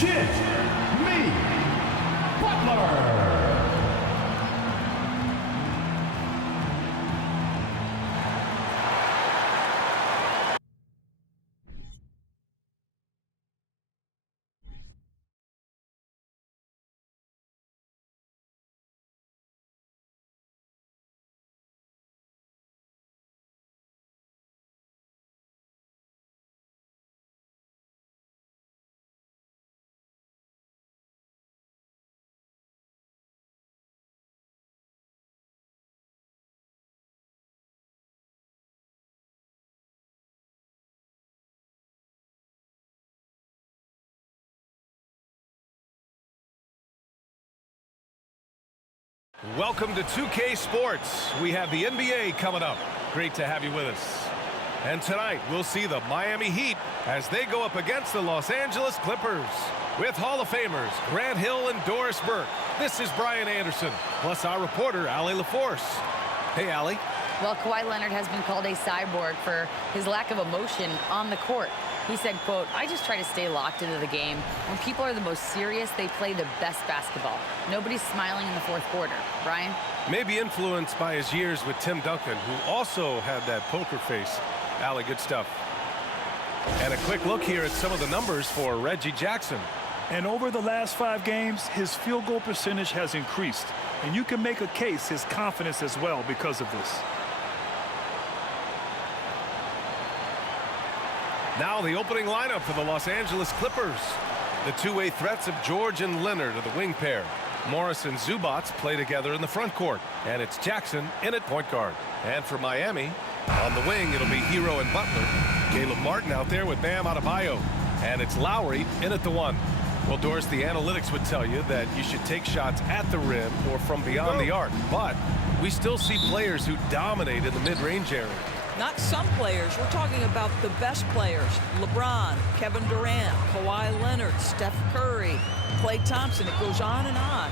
Jimmy Butler. Welcome to 2K Sports. We have the NBA coming up. Great to have you with us. And tonight, we'll see the Miami Heat as they go up against the Los Angeles Clippers. With Hall of Famers Grant Hill and Doris Burke, this is Brian Anderson, plus our reporter, Allie LaForce. Hey, Allie. Well, Kawhi Leonard has been called a cyborg for his lack of emotion on the court. He said, quote, "I just try to stay locked into the game. When people are the most serious, they play the best basketball. Nobody's smiling in the fourth quarter." Brian? Maybe influenced by his years with Tim Duncan, who also had that poker face. Allie, good stuff. And a quick look here at some of the numbers for Reggie Jackson. And over the last 5 games, his field goal percentage has increased. And you can make a case his confidence as well because of this. Now the opening lineup for the Los Angeles Clippers. The two-way threats of George and Leonard are the wing pair. Morris and Zubac play together in the front court. And it's Jackson in at point guard. And for Miami, on the wing, it'll be Hero and Butler. Caleb Martin out there with Bam Adebayo. And it's Lowry in at the 1. Well, Doris, the analytics would tell you that you should take shots at the rim or from beyond the arc. But we still see players who dominate in the mid-range area. Not some players. We're talking about the best players. LeBron, Kevin Durant, Kawhi Leonard, Steph Curry, Klay Thompson. It goes on and on.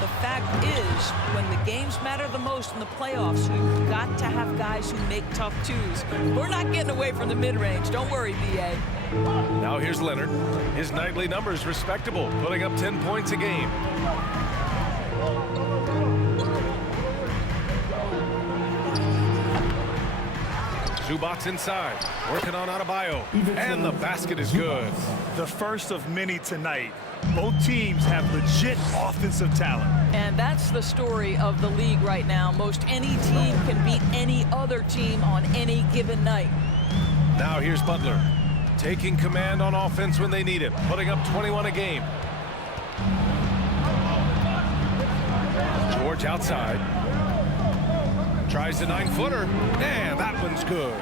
The fact is, when the games matter the most in the playoffs, you've got to have guys who make tough twos. We're not getting away from the mid-range. Don't worry, B.A. Now here's Leonard. His nightly numbers respectable, putting up 10 points a game. Zubac inside, working on Adebayo, and the basket is good. The first of many tonight. Both teams have legit offensive talent. And that's the story of the league right now. Most any team can beat any other team on any given night. Now here's Butler, taking command on offense when they need it, putting up 21 a game. George outside. Tries the 9-footer, and that one's good.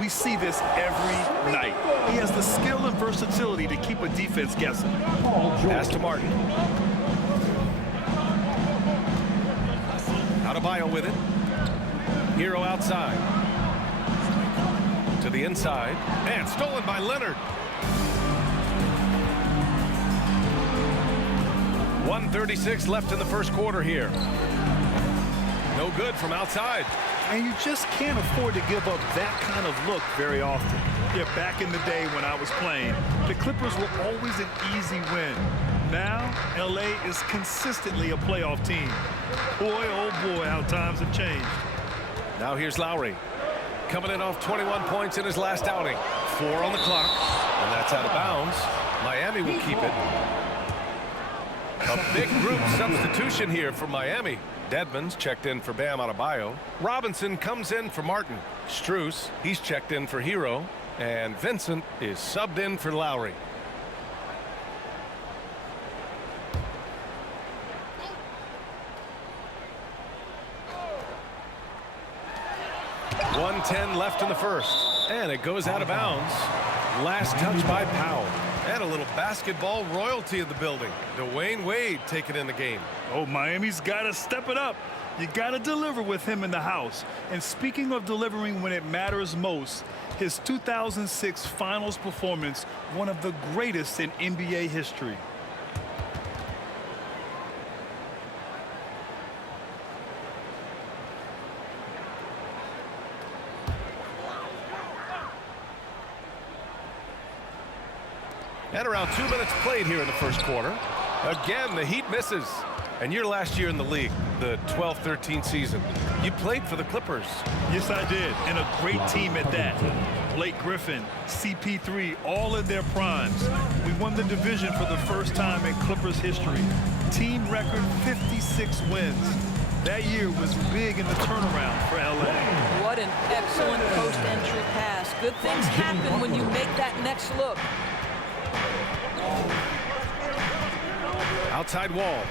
We see this every night. He has the skill and versatility to keep a defense guessing. Pass to Martin. Adebayo with it. Hero outside. To the inside, and stolen by Leonard. 1:36 left in the first quarter here. No good from outside. And you just can't afford to give up that kind of look very often. Yeah, back in the day when I was playing, the Clippers were always an easy win. Now, L.A. is consistently a playoff team. Boy, oh boy, how times have changed. Now here's Lowry. Coming in off 21 points in his last outing. 4 on the clock, and that's out of bounds. Miami will keep it. A big group substitution here for Miami. Dedmon's checked in for Bam Adebayo. Robinson comes in for Martin. Strus, he's checked in for Hero. And Vincent is subbed in for Lowry. .110 left in the first. And it goes out of bounds. Last touch by Powell. And a little basketball royalty in the building. Dwayne Wade taking in the game. Oh, Miami's got to step it up. You got to deliver with him in the house. And speaking of delivering when it matters most, his 2006 Finals performance, one of the greatest in NBA history. And around around 2 minutes played here in the first quarter. Again, the Heat misses. And your last year in the league, the 12-13 season, you played for the Clippers. Yes, I did, and a great team at that. Blake Griffin, CP3, all in their primes. We won the division for the first time in Clippers history. Team record 56 wins. That year was big in the turnaround for LA. What an excellent post-entry pass. Good things happen when you make that next look. Outside wall.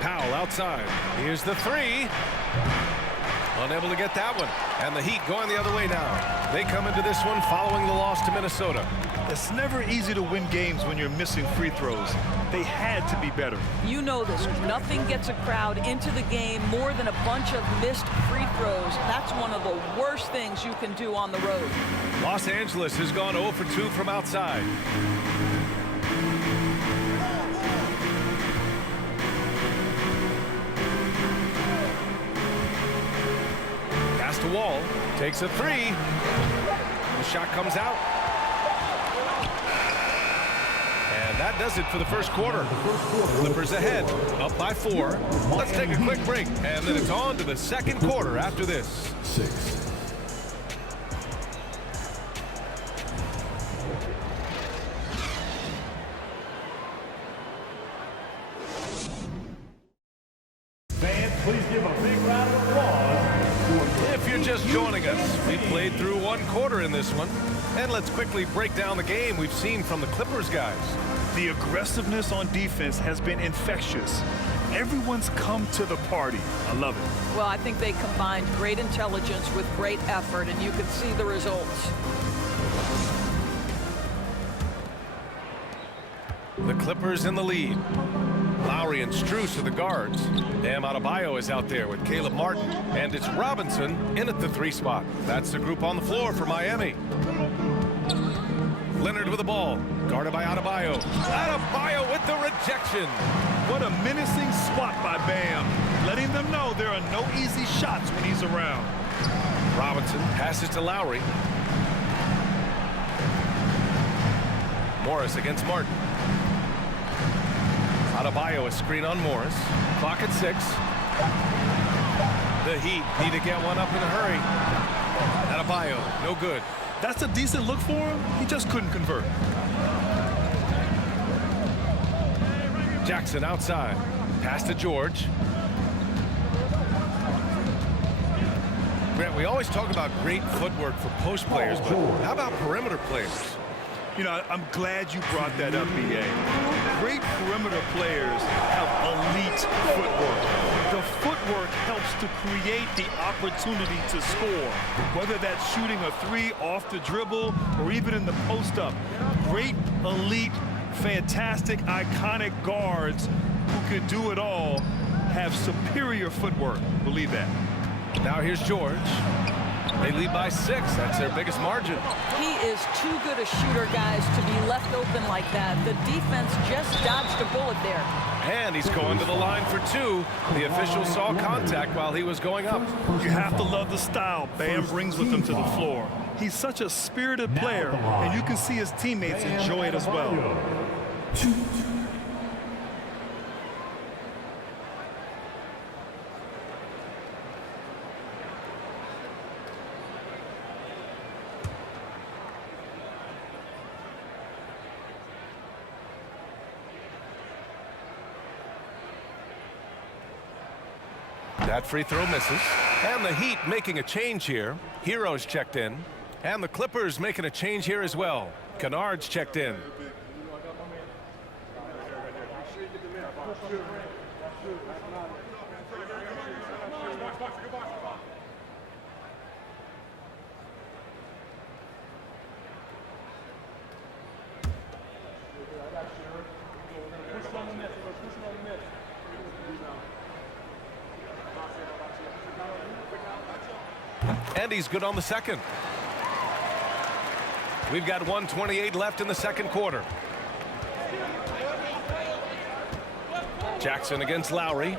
Powell outside. Here's the three. Unable to get that one. And the Heat going the other way now. They come into this one following the loss to Minnesota. It's never easy to win games when you're missing free throws. They had to be better. You know this. Nothing gets a crowd into the game more than a bunch of missed free throws. That's one of the worst things you can do on the road. Los Angeles has gone 0 for 2 from outside. Pass to Wall. Takes a three. The shot comes out. And that does it for the first quarter. Clippers ahead, up by 4. Let's take a quick break, and then it's on to the second quarter after this. 6. Fans, please give a big round of applause. If you're just joining us, we played through one quarter in this one. And let's quickly break down the game we've seen from the Clippers guys. The aggressiveness on defense has been infectious. Everyone's come to the party. I love it. Well, I think they combined great intelligence with great effort, and you can see the results. The Clippers in the lead. Lowry and Strus are the guards. Bam Adebayo is out there with Caleb Martin. And it's Robinson in at the 3 spot. That's the group on the floor for Miami. Leonard with the ball. Guarded by Adebayo. Adebayo with the rejection. What a menacing swat by Bam. Letting them know there are no easy shots when he's around. Robinson passes to Lowry. Morris against Martin. Adebayo a screen on Morris. Clock at 6. The Heat need to get one up in a hurry. Adebayo, no good. That's a decent look for him. He just couldn't convert. Jackson outside. Pass to George. Grant, we always talk about great footwork for post players, but how about perimeter players? You know, I'm glad you brought that up, B.A. Great perimeter players have elite footwork. The footwork helps to create the opportunity to score, whether that's shooting a 3 off the dribble or even in the post-up. Great, elite, fantastic, iconic guards who can do it all have superior footwork. Believe that. Now here's George. They lead by 6. That's their biggest margin. He is too good a shooter, guys, to be left open like that. The defense just dodged a bullet there. And he's going to the line for 2. The official saw contact while he was going up. You have to love the style Bam brings with him to the floor. He's such a spirited player, and you can see his teammates enjoy it as well. 2. That free throw misses. And the Heat making a change here. Heroes checked in. And the Clippers making a change here as well. Kennard's checked in. And he's good on the second. We've got 1:28 left in the second quarter. Jackson against Lowry.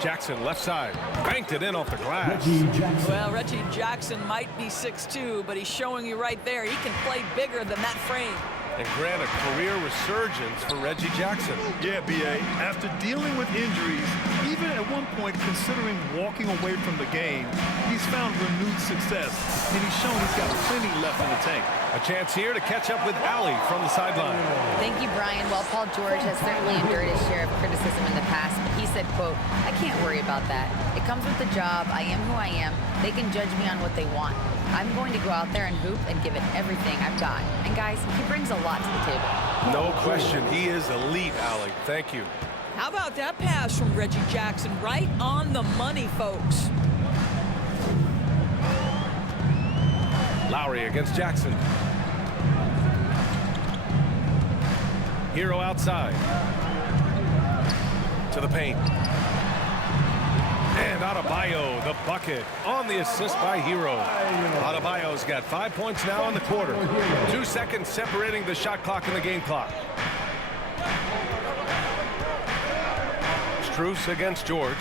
Jackson left side. Banked it in off the glass. Reggie Jackson. Well, Reggie Jackson might be 6'2", but he's showing you right there he can play bigger than that frame. And Grant, a career resurgence for Reggie Jackson. Yeah, B.A., after dealing with injuries, even at one point considering walking away from the game, he's found renewed success, and he's shown he's got plenty left in the tank. A chance here to catch up with Allie from the sideline. Thank you, Brian. Well, Paul George has certainly endured his share of criticism in the past, but he said, quote, "I can't worry about that. It comes with the job. I am who I am. They can judge me on what they want. I'm going to go out there and hoop and give it everything I've got." And guys, he brings a lot to the table. No question, he is elite, Allie. Thank you. How about that pass from Reggie Jackson? Right on the money, folks. Lowry against Jackson. Hero outside. To the paint. And Adebayo, the bucket, on the assist by Hero. Adebayo's got 5 points now in the quarter. 2 seconds separating the shot clock and the game clock. Strus against George.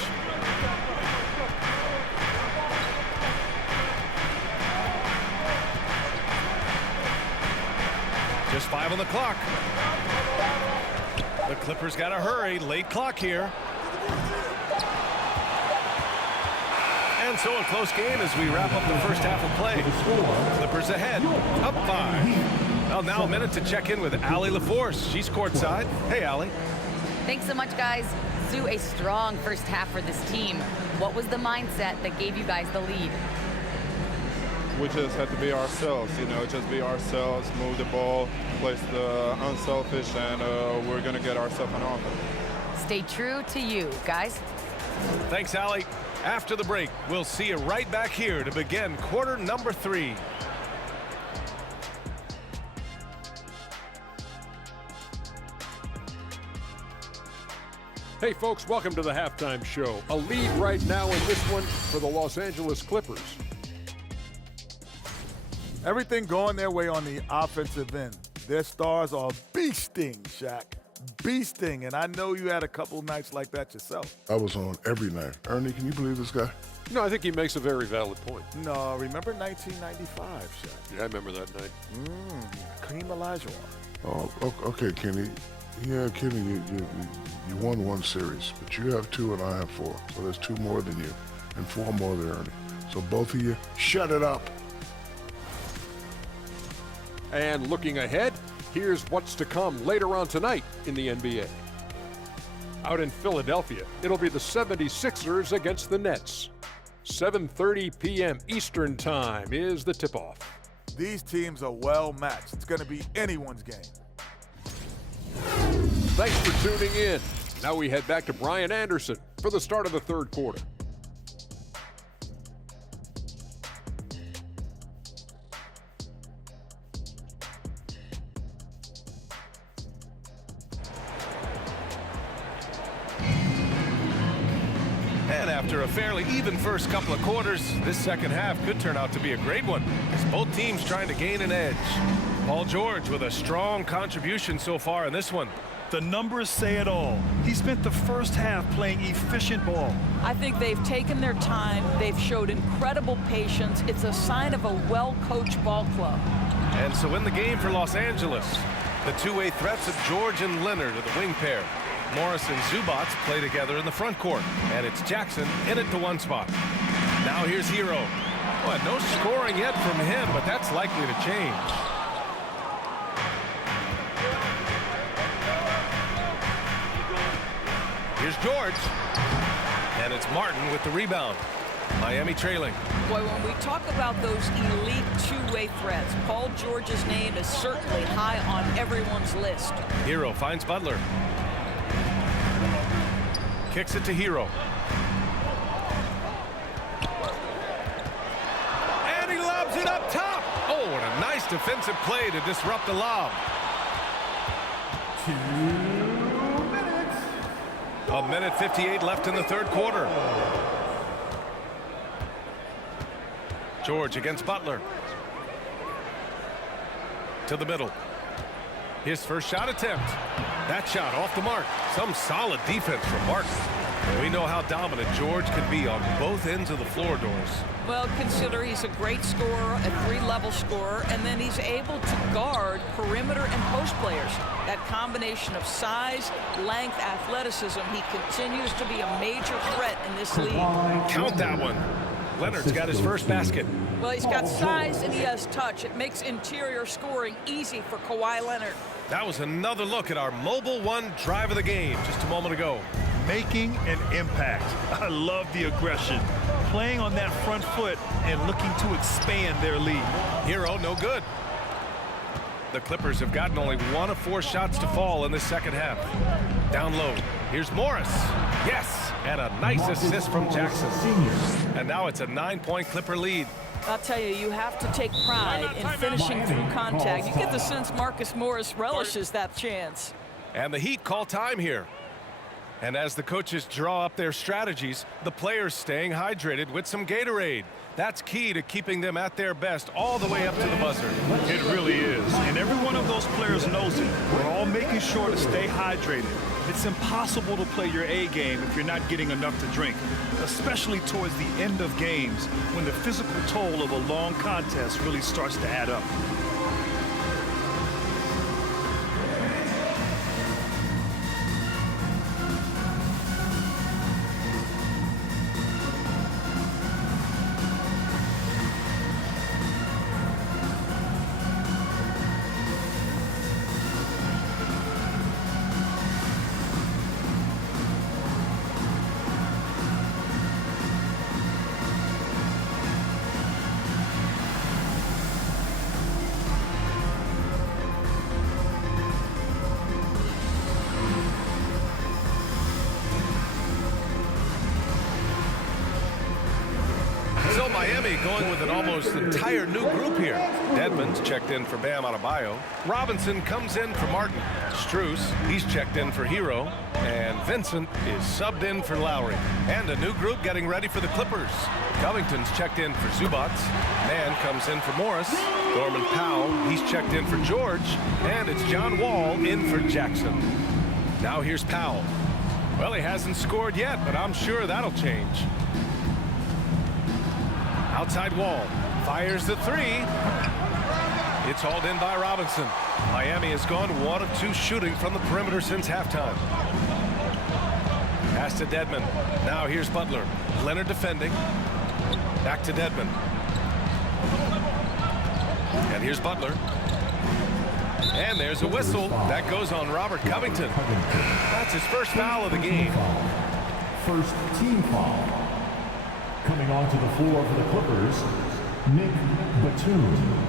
Just 5 on the clock. The Clippers got to hurry. Late clock here. And so a close game as we wrap up the first half of play. Clippers ahead, up 5. Well, now a minute to check in with Allie LaForce. She's courtside. Hey, Allie. Thanks so much, guys. Sue, a strong first half for this team. What was the mindset that gave you guys the lead? We just have to be ourselves, just be ourselves, move the ball, play the unselfish, and we're going to get ourselves an offense. Stay true to you, guys. Thanks, Allie. After the break, we'll see you right back here to begin quarter number 3. Hey folks, welcome to the halftime show. A lead right now in this one for the Los Angeles Clippers. Everything going their way on the offensive end. Their stars are beasting, Shaq. Beasting, and I know you had a couple nights like that yourself. I was on every night. Ernie, can you believe this guy? No, I think he makes a very valid point. No, remember 1995, Shaq? Yeah, I remember that night. Kareem Olajuwon. Oh, okay, Kenny. Yeah, Kenny, you won 1 series, but you have 2 and I have 4. So there's 2 more than you and 4 more than Ernie. So both of you, shut it up. And looking ahead, here's what's to come later on tonight in the NBA. Out in Philadelphia, it'll be the 76ers against the Nets. 7:30 p.m. Eastern Time is the tip-off. These teams are well matched. It's going to be anyone's game. Thanks for tuning in. Now we head back to Brian Anderson for the start of the third quarter. And after a fairly even first couple of quarters, this second half could turn out to be a great one, as both teams trying to gain an edge. Paul George with a strong contribution so far in this one. The numbers say it all. He spent the first half playing efficient ball. I think they've taken their time. They've showed incredible patience. It's a sign of a well-coached ball club. And so in the game for Los Angeles, the two-way threats of George and Leonard are the wing pair. Morris and Zubac play together in the front court, and it's Jackson in it to one spot. Now here's Hero. Well, no scoring yet from him, but that's likely to change. Here's George, and it's Martin with the rebound. Miami trailing. Boy, when we talk about those elite two-way threats, Paul George's name is certainly high on everyone's list. Hero finds Butler. Kicks it to Hero. And he lobs it up top. Oh, and a nice defensive play to disrupt the lob. 2 minutes. A minute 58 left in the third quarter. George against Butler. To the middle. His first shot attempt. That shot off the mark. Some solid defense from Martin. We know how dominant George can be on both ends of the floor, Doris. Well, consider he's a great scorer, a three-level scorer, and then he's able to guard perimeter and post players. That combination of size, length, athleticism, he continues to be a major threat in this league. Count that one. Leonard's got his first basket. Well, he's got size and he has touch. It makes interior scoring easy for Kawhi Leonard. That was another look at our Mobile One drive of the game just a moment ago. Making an impact. I love the aggression. Playing on that front foot and looking to expand their lead. Hero, no good. The Clippers have gotten only 1 of 4 shots to fall in this second half. Down low. Here's Morris. Yes, and a nice assist from Jackson. And now it's a 9-point Clipper lead. I'll tell you, you have to take pride in finishing through contact. You get the sense Marcus Morris relishes that chance. And the Heat call time here. And as the coaches draw up their strategies, the players staying hydrated with some Gatorade. That's key to keeping them at their best all the way up to the buzzer. It really is. And every one of those players knows it. We're all making sure to stay hydrated. It's impossible to play your A game if you're not getting enough to drink, especially towards the end of games when the physical toll of a long contest really starts to add up. So Miami going with an almost entire new group here. Dedmon's checked in for Bam Adebayo. Robinson comes in for Martin. Strus, he's checked in for Hero. And Vincent is subbed in for Lowry. And a new group getting ready for the Clippers. Covington's checked in for Zubac. Mann comes in for Morris. Norman Powell, he's checked in for George. And it's John Wall in for Jackson. Now here's Powell. Well, he hasn't scored yet, but I'm sure that'll change. Outside Wall, fires the three. It's hauled in by Robinson. Miami has gone 1 of 2 shooting from the perimeter since halftime. Pass to Dedmon. Now here's Butler. Leonard defending. Back to Dedmon. And here's Butler. And there's a whistle. That goes on Robert Covington. That's his first foul of the game. First team foul. Coming onto the floor for the Clippers, Nick Batum.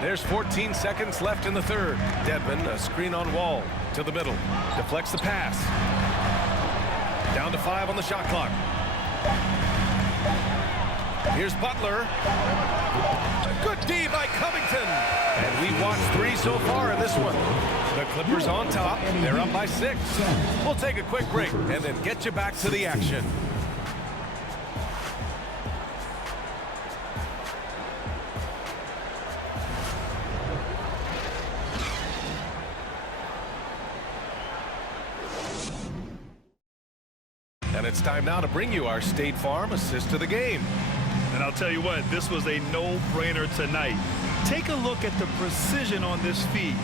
There's 14 seconds left in the third. Dedmon, a screen on Wall. To the middle. Deflects the pass. Down to 5 on the shot clock. Here's Butler. Good D by Covington. And we watched 3 so far in this one. The Clippers on top. They're up by 6. We'll take a quick break and then get you back to the action. And it's time now to bring you our State Farm assist of the game. And I'll tell you what, this was a no-brainer tonight. Take a look at the precision on this feed.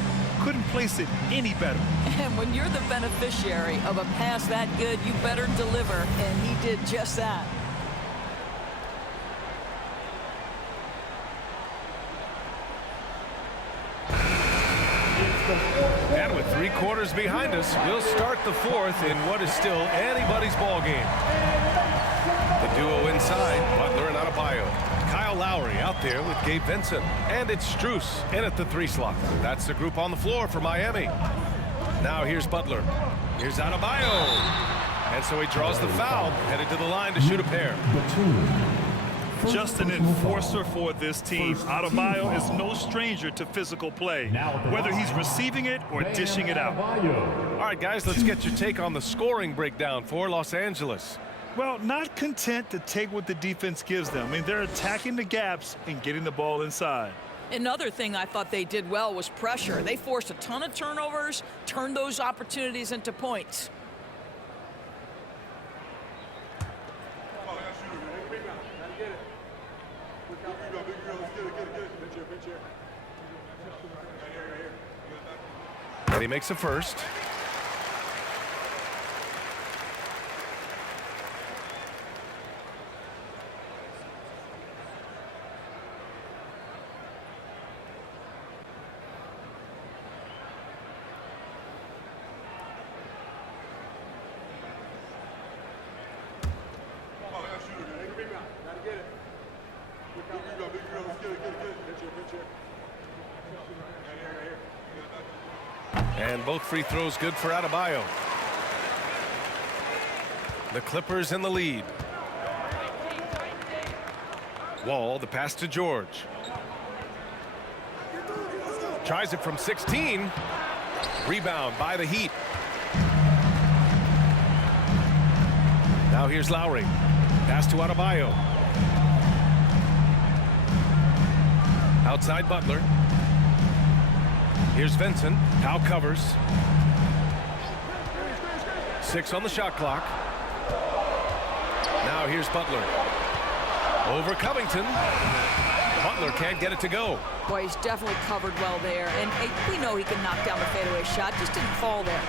Couldn't place it any better. And when you're the beneficiary of a pass that good, you better deliver, and he did just that. And with 3 quarters behind us, we'll start the 4th in what is still anybody's ball game. The duo inside, Butler and Adebayo. Kyle Lowry out there with Gabe Vincent. And it's Strus in at the 3 slot. That's the group on the floor for Miami. Now here's Butler. Here's Adebayo. And so he draws the foul, headed to the line to shoot a pair. just an enforcer for this team. Adebayo is no stranger to physical play, whether he's receiving it or dishing it out. All right, guys, let's get your take on the scoring breakdown for Los Angeles. Well, not content to take what the defense gives them. I mean, they're attacking the gaps and getting the ball inside. Another thing I thought they did well was pressure. They forced a ton of turnovers, turned those opportunities into points. And he makes a first. And both free throws good for Adebayo. The Clippers in the lead. Wall, the pass to George. Tries it from 16. Rebound by the Heat. Now here's Lowry. Pass to Adebayo. Outside Butler. Here's Vincent. Powell covers. 6 on the shot clock. Now here's Butler. Over Covington. Butler can't get it to go. Boy, he's definitely covered well there. And we know he can knock down the fadeaway shot. Just didn't fall there.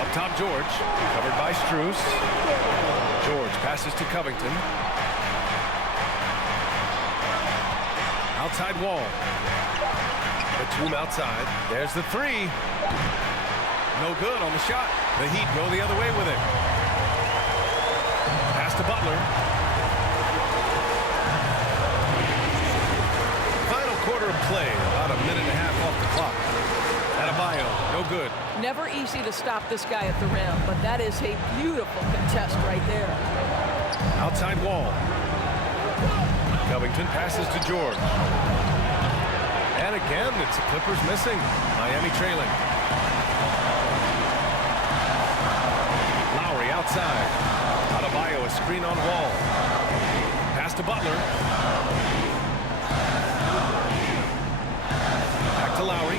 Up top, George. Covered by Strus. George passes to Covington. Outside Wall. Batum outside. There's the three. No good on the shot. The Heat go the other way with it. Pass to Butler. Final quarter of play. About a minute and a half off the clock. Adebayo, no good. Never easy to stop this guy at the rim, but that is a beautiful contest right there. Outside Wall. Covington passes to George. And again, it's the Clippers missing. Miami trailing. Lowry outside. Adebayo, a screen on Wall. Pass to Butler. Back to Lowry.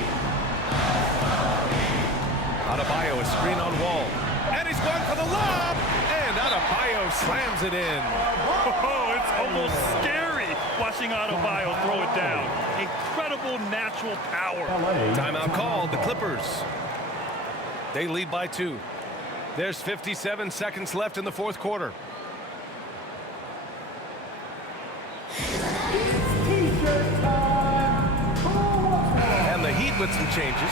Adebayo, a screen on Wall. And he's going for the lob. And Adebayo slams it in. Oh, it's almost scary watching Adebayo throw it down. Incredible natural power. Timeout called, the Clippers. They lead by 2. There's 57 seconds left in the fourth quarter. And the Heat with some changes.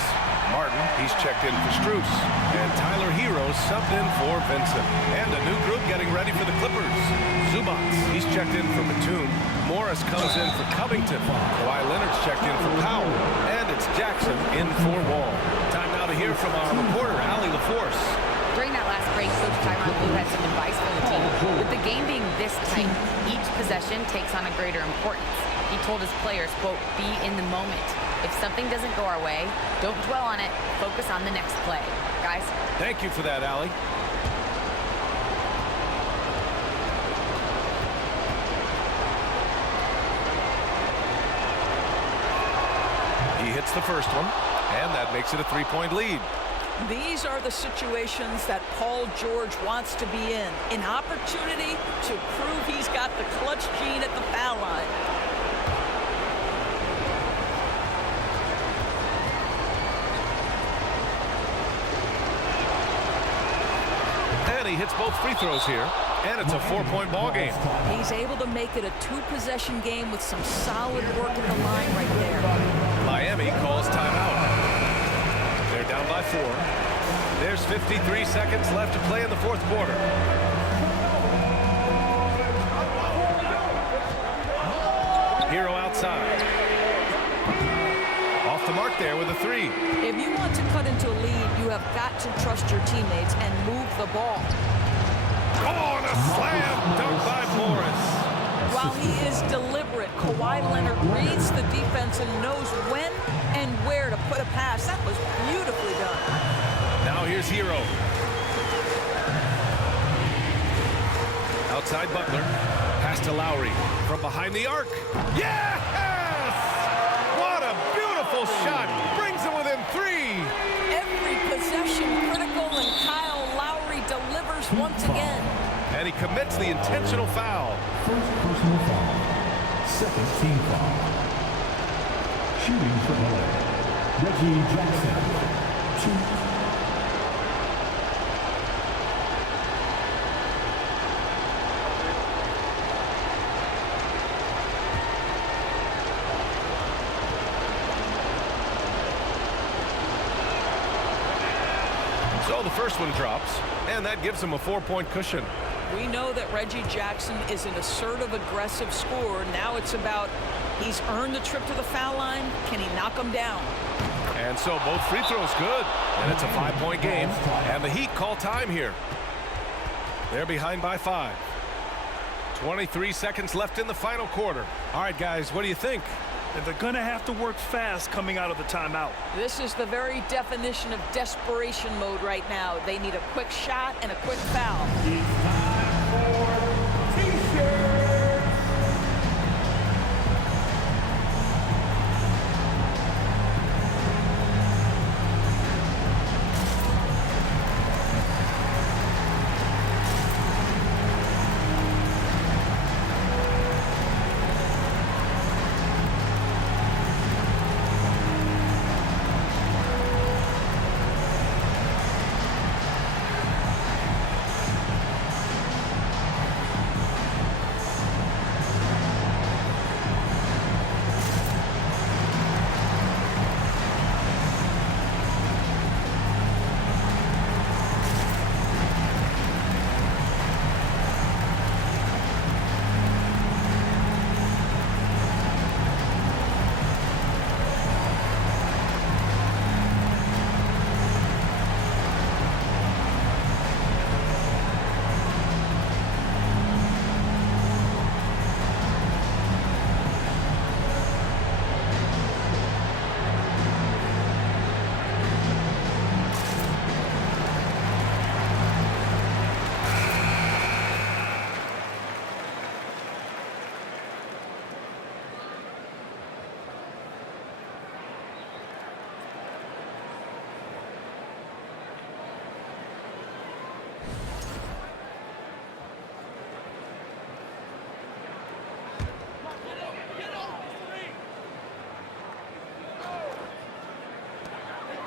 Martin, he's checked in for Strus. And Tyler Hero subbed in for Vincent. And a new group getting ready for the Clippers. Zubac, he's checked in for Batum. Morris comes in for Covington. Kawhi Leonard's checked in for Powell. And it's Jackson in for Wall. Time now to hear from our reporter, Allie LaForce. During that last break, Coach Tyronn Lue had some advice for the team. With the game being this tight, each possession takes on a greater importance. He told his players, quote, be in the moment. If something doesn't go our way, don't dwell on it. Focus on the next play. Guys? Thank you for that, Allie. He hits the first one, and that makes it a 3-point lead. These are the situations that Paul George wants to be in. An opportunity to prove he's got the clutch gene at the foul line. And he hits both free throws here, and it's a 4-point ball game. He's able to make it a 2-possession game with some solid work at the line right there. Miami calls timeout. They're down by 4. There's 53 seconds left to play in the fourth quarter. Hero outside. Off the mark there with a 3. If you want to cut into a lead, you have got to trust your teammates and move the ball. Oh, and a slam dunk by Morris. While he is deliberate, Kawhi Leonard reads the defense and knows when and where to put a pass. That was beautifully done. Now here's Hero. Outside Butler. Pass to Lowry. From behind the arc. Yes! What a beautiful shot. Brings him within 3. Every possession critical, and Kyle Lowry delivers once again. And he commits the intentional foul. First personal foul. Second team foul. Shooting from LA. Reggie Jackson. 2. So the first one drops, and that gives him a 4-point cushion. We know that Reggie Jackson is an assertive, aggressive scorer. Now it's about he's earned the trip to the foul line. Can he knock him down? And so both free throws good, and it's a 5-point game, and the Heat call time here. They're behind by 5. 23 seconds left in the final quarter. All right, guys, what do you think? And they're going to have to work fast coming out of the timeout. This is the very definition of desperation mode right now. They need a quick shot and a quick foul. It's time for T-shirts.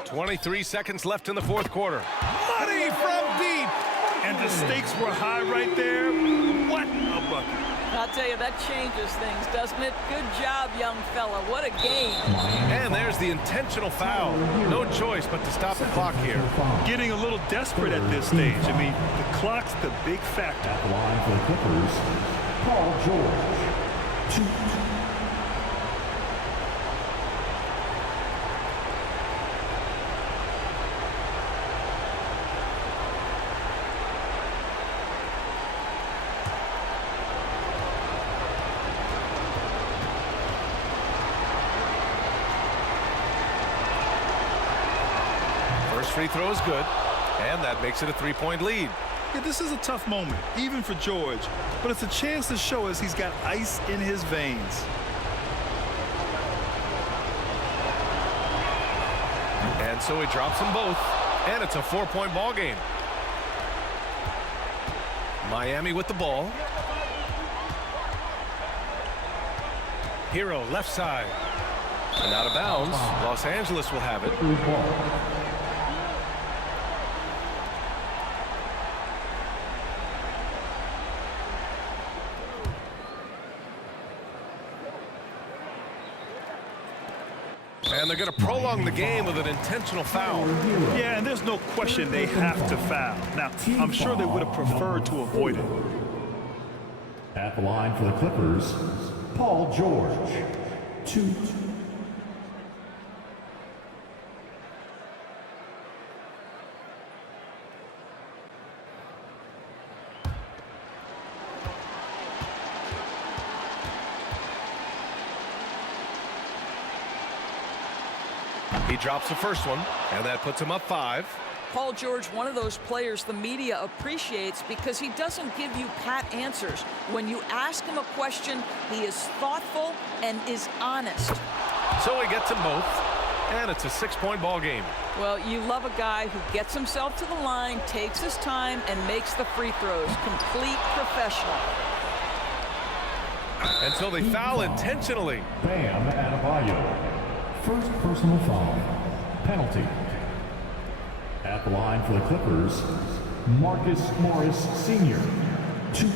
.23 seconds left in the fourth quarter. Money from deep. And the stakes were high right there. What a bucket. I'll tell you, that changes things, doesn't it? Good job, young fella. What a game. And there's the intentional foul. No choice but to stop the clock here. Getting a little desperate at this stage. I mean, the clock's the big factor. At the line for the Clippers, Paul George. 2. Free throw is good, and that makes it a 3-point lead. Yeah, this is a tough moment, even for George, but it's a chance to show us he's got ice in his veins. And so he drops them both, and it's a 4-point ball game. Miami with the ball. Hero left side. And out of bounds, Los Angeles will have it. And they're going to prolong the game with an intentional foul. Yeah, and there's no question they have to foul. Now, I'm sure they would have preferred to avoid it. At the line for the Clippers, Paul George. 2. He drops the first one, and that puts him up 5. Paul George, one of those players the media appreciates because he doesn't give you pat answers. When you ask him a question, he is thoughtful and is honest. So he gets them both, and it's a 6-point ball game. Well, you love a guy who gets himself to the line, takes his time, and makes the free throws. Complete professional. Until they foul intentionally. Bam Adebayo. First personal foul. Penalty. At the line for the Clippers, Marcus Morris Sr. 2.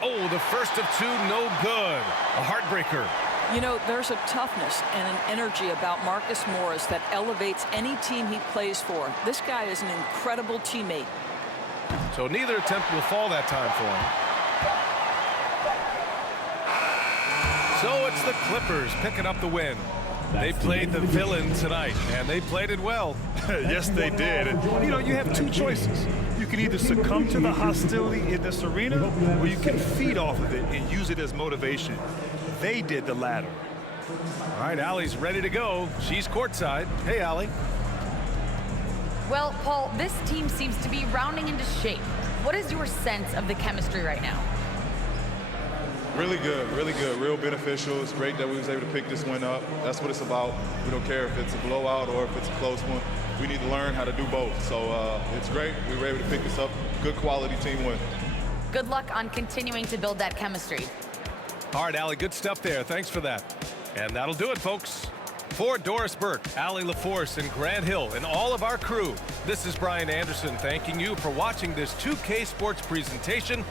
Oh, the first of 2, no good. A heartbreaker. You know, there's a toughness and an energy about Marcus Morris that elevates any team he plays for. This guy is an incredible teammate. So neither attempt will fall that time for him. So it's the Clippers picking up the win. They played the villain tonight, and they played it well. Yes, they did. And, you know, you have two choices. You can either succumb to the hostility in this arena, or you can feed off of it and use it as motivation. They did the latter. All right, Allie's ready to go. She's courtside. Hey, Allie. Well, Paul, this team seems to be rounding into shape. What is your sense of the chemistry right now? Really good, real beneficial. It's great that we was able to pick this one up. That's what it's about. We don't care if it's a blowout or if it's a close one. We need to learn how to do both. So it's great. We were able to pick this up. Good quality team win. Good luck on continuing to build that chemistry. All right, Allie, good stuff there. Thanks for that. And that'll do it, folks. For Doris Burke, Allie LaForce, and Grant Hill, and all of our crew, this is Brian Anderson thanking you for watching this 2K Sports presentation